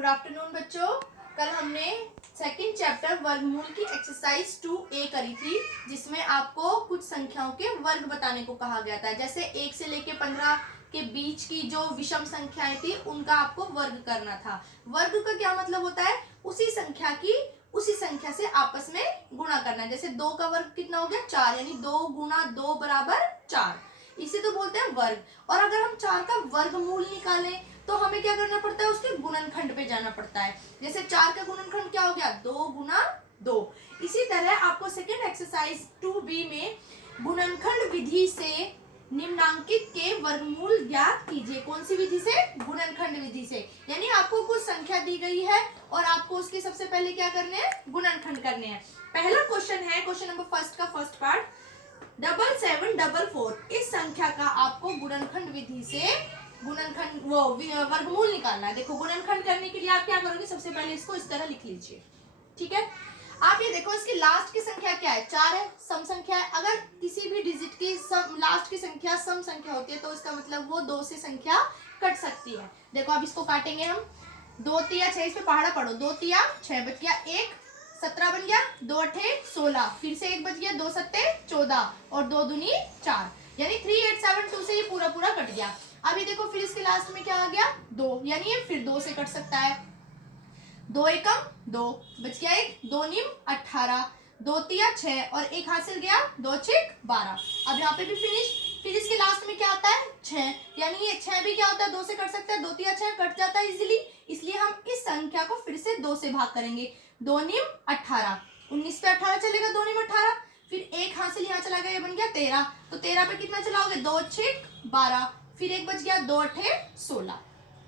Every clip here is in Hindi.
गुड आफ्टरनून बच्चों। कल हमने सेकंड चैप्टर वर्गमूल की एक्सरसाइज 2A करी थी, जिसमें आपको कुछ संख्याओं के वर्ग बताने को कहा गया था। जैसे 1 से लेके 15 के बीच की जो विषम संख्याएं थी उनका आपको वर्ग करना था। वर्ग का क्या मतलब होता है? उसी संख्या से आपस में गुणा करना। जैसे 2 का वर्ग कितना हो गया? 4, यानी 2 गुना 2 बराबर 4। इसे तो बोलते हैं वर्ग। और अगर हम 4 का वर्गमूल निकालें तो हमें क्या करना पड़ता है? उसके गुणनखंड पे जाना पड़ता है। जैसे 4 का गुणनखंड क्या हो गया? 2 गुना 2। इसी तरह आपको सेकेंड एक्सरसाइज 2B में गुणनखंड विधि से निम्नांकित के वर्गमूल ज्ञात कीजिए। कौन सी विधि से? गुणनखंड विधि से। यानी आपको कुछ संख्या दी गई है और आपको उसके सबसे पहले क्या करने हैं? गुणनखंड करने हैं। पहला क्वेश्चन है, क्वेश्चन नंबर फर्स्ट का फर्स्ट पार्ट, 7744। इस संख्या का आपको गुणनखंड विधि से वर्गमूल निकालना है। देखो, गुणनखंड करने के लिए आप क्या करोगे? सबसे पहले इसको इस तरह लिख लीजिए, ठीक है। आप ये देखो, इसकी लास्ट की संख्या क्या है? 4 है, सम संख्या है। अगर किसी भी डिजिट की लास्ट की संख्या सम संख्या होती है तो इसका मतलब वो 2 से संख्या कट सकती है। देखो, अब इसको काटेंगे हम। 2 तिया 6, इस पे पहाड़ा पढ़ो। 2 तिया 6, बच गया 1, 17 बन गया। 2 अठे 16, फिर से 1 बच गया। 2 सत्ते 14 और 2 दूनी 4, यानी 3872 से ये पूरा कट गया। अभी देखो, फिर इसके लास्ट में क्या आ गया? 2, यानी ये फिर 2 से कट सकता है। 2 एकम 2, बच गया 1। 2 निम 18, 2 तिया 6 और 1 हासिल गया। 2 छिक 12। अब यहाँ पे भी फिनिश। फिर इसके लास्ट में क्या आता है? 6, यानी ये 6 भी क्या होता है? 2 से कट सकता है। 2 तिया 6 कट जाता है इजीली, इसलिए हम इस संख्या को फिर से 2 से भाग करेंगे। 2 निम 18, 19 पे 18 चलेगा। 2 निम 18, फिर 1 हासिल यहाँ चला गया, ये बन गया 13। तो 13 पे कितना चलाओगे? 2 छिक 12, फिर 1 बच गया। 2 अठे 16,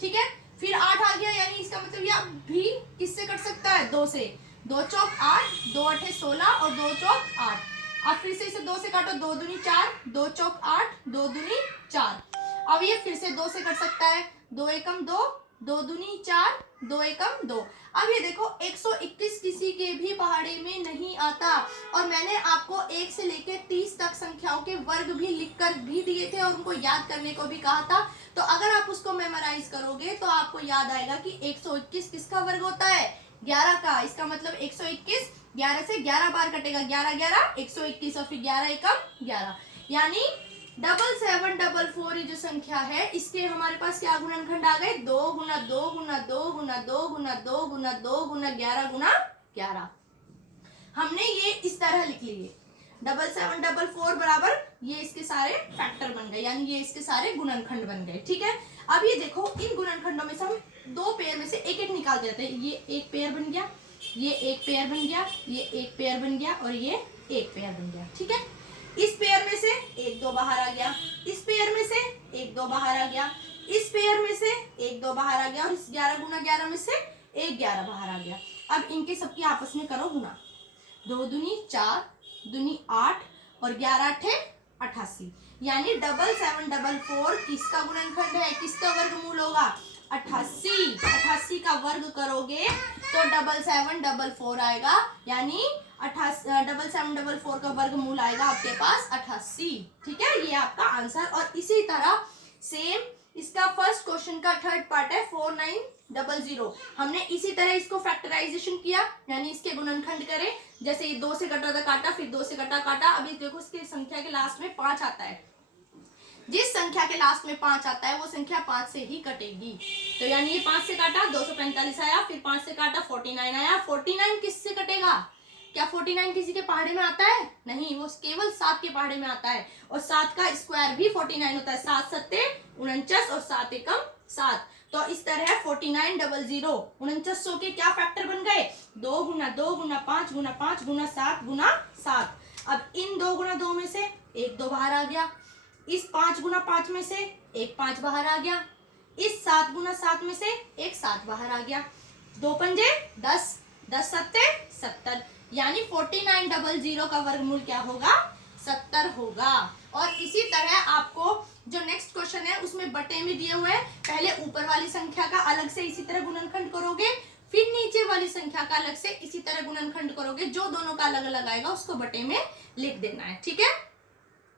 ठीक है। फिर 8 आ गया, यानी इसका मतलब यह भी किससे कट सकता है? 2 से। 2 चौक 8, 2 अठे 16 और 2 चौक 8। अब फिर से इसे 2 से काटो। 2 दूनी 4, 2 चौक 8, 2 दूनी 4। अब ये फिर से 2 से कट सकता है। 2 एकम 2, 2 दूनी 4, 2 एकम 2। अब ये देखो, 121 किसी के भी पहाड़े में नहीं आता। और मैंने आपको 1 से लेकर 30 तक संख्याओं के वर्ग भी लिखकर भी दिए थे और उनको याद करने को भी कहा था। तो अगर आप उसको मेमोराइज करोगे तो आपको याद आएगा कि 121 किसका वर्ग होता है? 11 का। इसका मतलब 121 11 से 11 बार कटेगा। 11 11 121 और फिर 11 एकम 11, यानी 7744 ये जो संख्या है, इसके हमारे पास क्या गुणनखंड आ गए? 2 गुना 2 गुना 2 गुना 2 गुना 2 गुना 2 गुना 11 गुना 11। हमने ये इस तरह लिख लिए। 7744 बराबर ये इसके सारे फैक्टर बन गए, यानी ये इसके सारे गुणनखंड बन गए, ठीक है। अब ये देखो, इन गुणनखंडों में से हम 2 पेयर में से एक एक निकाल देते हैं। ये एक पेयर बन गया, ये एक पेयर बन गया, ये एक पेयर बन गया और ये एक पेयर बन गया, ठीक है। इस पेयर में से 1 2 बाहर आ गया, इस पेयर में से 1 2 बाहर आ गया, इस पेयर में से 1 2 बाहर आ गया और इस 11 गुना 11 में से 1 11 बाहर आ गया। अब इनके सबकी आपस में करो गुना। 2 दूनी 4, दूनी 8 और 11 अठे 88, यानी 7744 किसका गुणनखंड है? किसका वर्गमूल होगा? 88। 88 का वर्ग करोगे तो 7744 आएगा, यानी 7744 का वर्गमूल आएगा आपके पास 88, ठीक है। ये आपका आंसर। और इसी तरह सेम इसका फर्स्ट क्वेश्चन का थर्ड पार्ट है 4900। हमने इसी तरह इसको फैक्टराइजेशन किया, यानी इसके गुणनखंड करें। जैसे ये 2 से कटा था, काटा, फिर 2 से कटा, काटा। अभी देखो, इसके संख्या के लास्ट में 5 आता है। जिस संख्या के लास्ट में 5 आता है वो संख्या 5 से ही कटेगी। तो यानी ये 5 से काटा 245 आया, फिर 5 से काटा 49 आया। 49 किससे कटेगा? क्या 49 किसी के पहाड़े में आता है? नहीं, वो केवल 7 के पहाड़े में आता है। और 7 का स्क्वायर भी 49 होता है। 7 सत्ते 49 और 7 एकम 7। तो इस तरह 4900 4900 के क्या फैक्टर बन गए? 2 गुना 2 गुना 5 गुना 5 गुना 7 गुना 7। अब इन 2 गुना 2 में से 1 2 बाहर आ गया, इस 5 गुना 5 में से 1 5 बाहर आ गया, इस 7 गुना 7 में से 1 7 बाहर आ गया। 2 पंजे 10, 10 सत्ते 70, यानी 4900 का वर्गमूल क्या होगा? 70 होगा। और इसी तरह आपको जो नेक्स्ट क्वेश्चन है उसमें बटे में दिए हुए हैं। पहले ऊपर वाली संख्या का अलग से इसी तरह गुणनखंड करोगे, फिर नीचे वाली संख्या का अलग से इसी तरह गुणनखंड करोगे। जो दोनों का अलग अलग आएगा उसको बटे में लिख देना है, ठीक है।